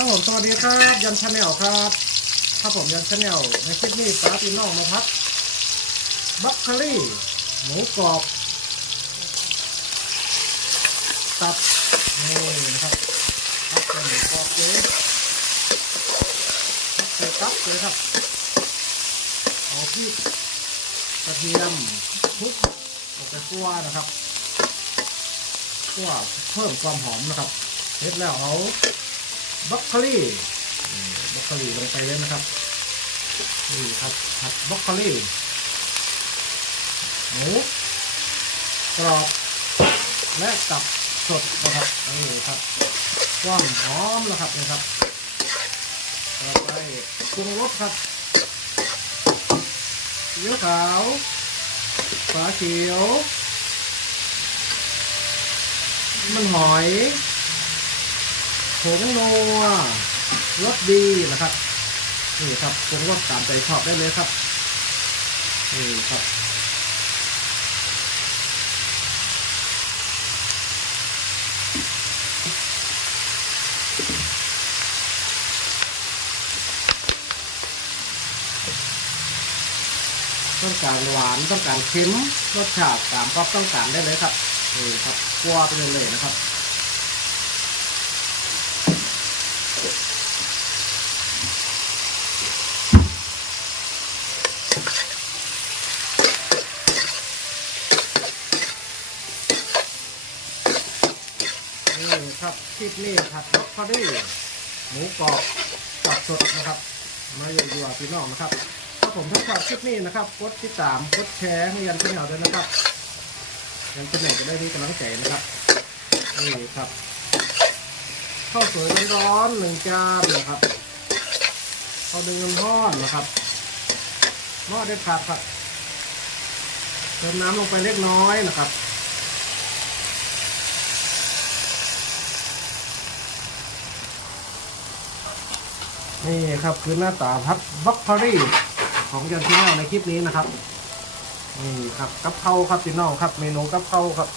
ครับผมสวัสดีครับยันชาแนลครับครับผมยันชาแนลในคลิปนี้ป้าพี่น้องมาพัดบัคคารี่หมูกรอบตับนี่นะครับพัดเป็นหมูกรอบเลยพัดใส่ตับเลยครับเอาพริกกระเทียมคลุกออกไปคั่วนะครับคั่วเพิ่มความหอมนะครับเสร็จแล้วเอา บรอกโคลี่บรอกโคลีลงไปเลยนะครับนี่ครับผัดบรอกโคลีหมูกรอบและตับสดนะครับนี่ครับกว้างหอมนะครับนี่ครับต่อไปปรุงรสครับซีอิ๊วขาวฝาเขียว มันหอย ผงนัวรสดีนะครับนี่ครับปรุงรสตามใจชอบได้เลยครับนี่ครับต้องการหวานต้องการเค็มรสชาติตามก็ต้องการได้เลยครับนี่ครับกลัวไปเลยนะครับ นะครับคลิปนี้ผัดบรอกโคลีหมูกรอบตับสดนะครับ มาอยู่อยู่กับพี่น้องนะครับถ้าผมถ้าชอบคลิปนี้นะครับกดติดตามกดแชร์ให้ยันเพื่อนด้วยนะครับ ยันเพื่อนจะได้มีกำลังใจนะครับนี่ครับข้าวสวยร้อนๆหนึ่งจานนะครับข้าวดึงน้ำร้อนนะครับหม้อได้ผักครับเติมน้ำลงไปเล็กน้อยนะครับ นี่ครับคือหน้าตาพัดบล็อกคอรี่ของยันที่นลในคลิปนี้นะครับ นี่ครับกับเพราครับพี่น้องครับ เมนูกับเพราครับ